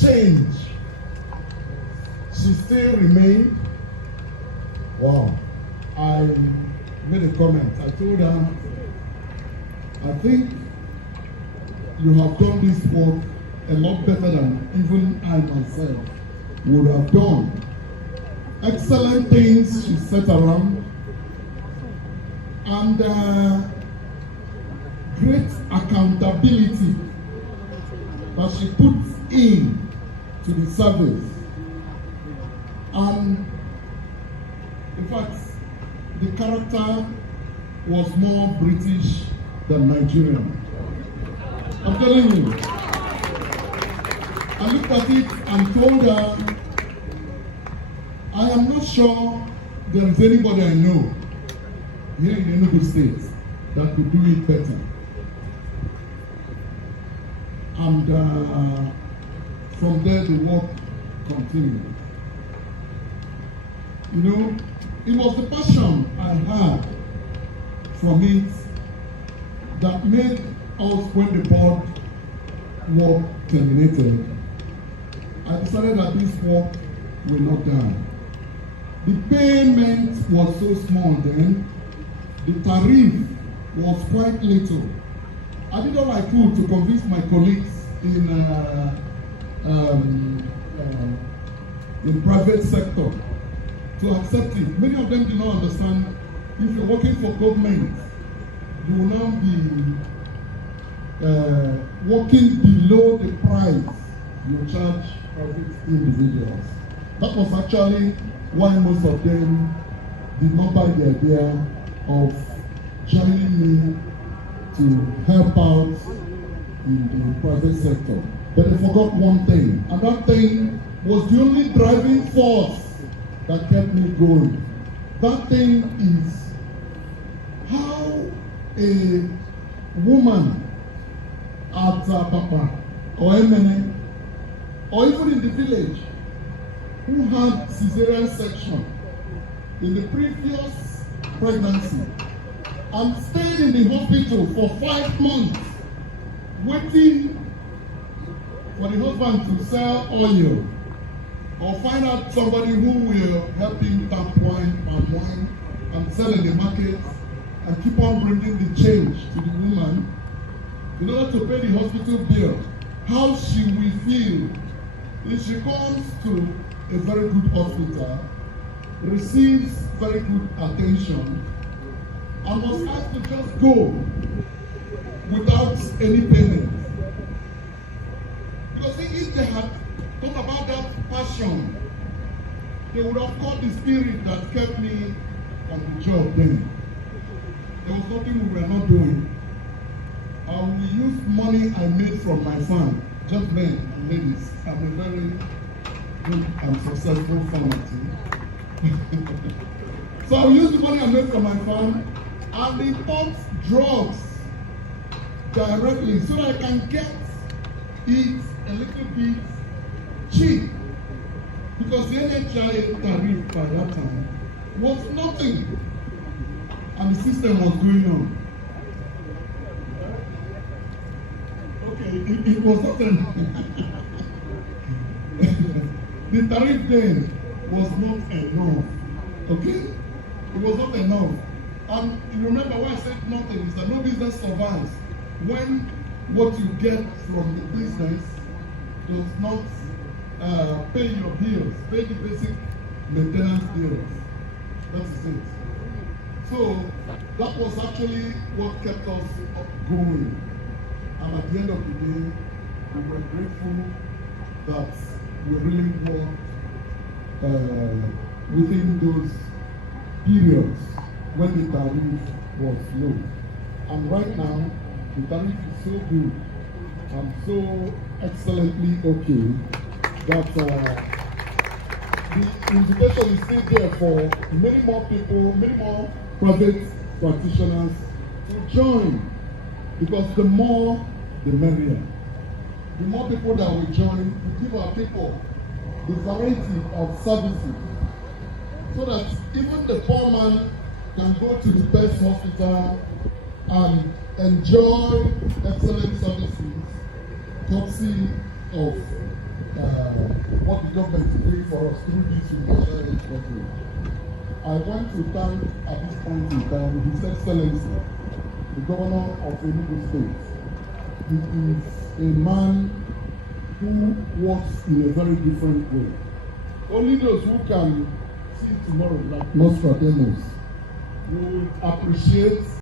change, she still remained. Wow. I made a comment. I told her, I think you have done this work a lot better than even I myself would have done. Excellent things she set around, and great accountability that she puts in to the service. And in fact, the character was more British than Nigerian. I'm telling you. I looked at it and told her, I am not sure there is anybody I know here in Enugu State that could do it better. And from there the work continued. You know, it was the passion I had from it that made us, when the board work terminated, I decided that this work will not die. The payment was so small then, the tariff was quite little. I did all I could to convince my colleagues in private sector to accept it. Many of them did not understand. If you're working for government, you will now be working below the price you charge private individuals. That was actually why most of them did not buy the idea of joining me to help out in the private sector. But they forgot one thing, and that thing was the only driving force that kept me going. That thing is how a woman at Papa or Emene, or even in the village, who had cesarean section in the previous pregnancy and stayed in the hospital for 5 months waiting for the husband to sell oil or find out somebody who will help him tap wine, palm wine, and sell in the market and keep on bringing the change to the woman in order to pay the hospital bill. How she will feel if she comes to a very good hospital, receives very good attention, and was asked to just go without any payment. Because if they had thought about that passion, they would have caught the spirit that kept me on the job then. There was nothing we were not doing. We used money I made from my farm. Just men and ladies, I'm a very good and successful farmer too. So I used the money I made from my farm and import drugs directly so that I can get it a little bit cheap. Because the NHI tariff by that time was nothing. And the system was going on. Okay, it was not the tariff then was not enough. Okay? It was not enough. And you remember why I said nothing is that no business survives when what you get from the business does not pay your bills, pay the basic maintenance bills. That's it. So that was actually what kept us going. And at the end of the day, we were grateful that we really worked within those periods when the tariff was low. And right now, the tariff is so good and so excellently okay that the invitation is still there for many more people, many more private practitioners to join, because the more, the merrier. The more people that will join, we give our people the variety of services, so that even the poor man can go to the best hospital and enjoy excellent services, courtesy of what the government is doing for us through this universal health coverage. I want to thank at this point in time His Excellency, the Governor of Enugu State. He is a man who works in a very different way. Only those who can see tomorrow, like Nostradamus, will appreciate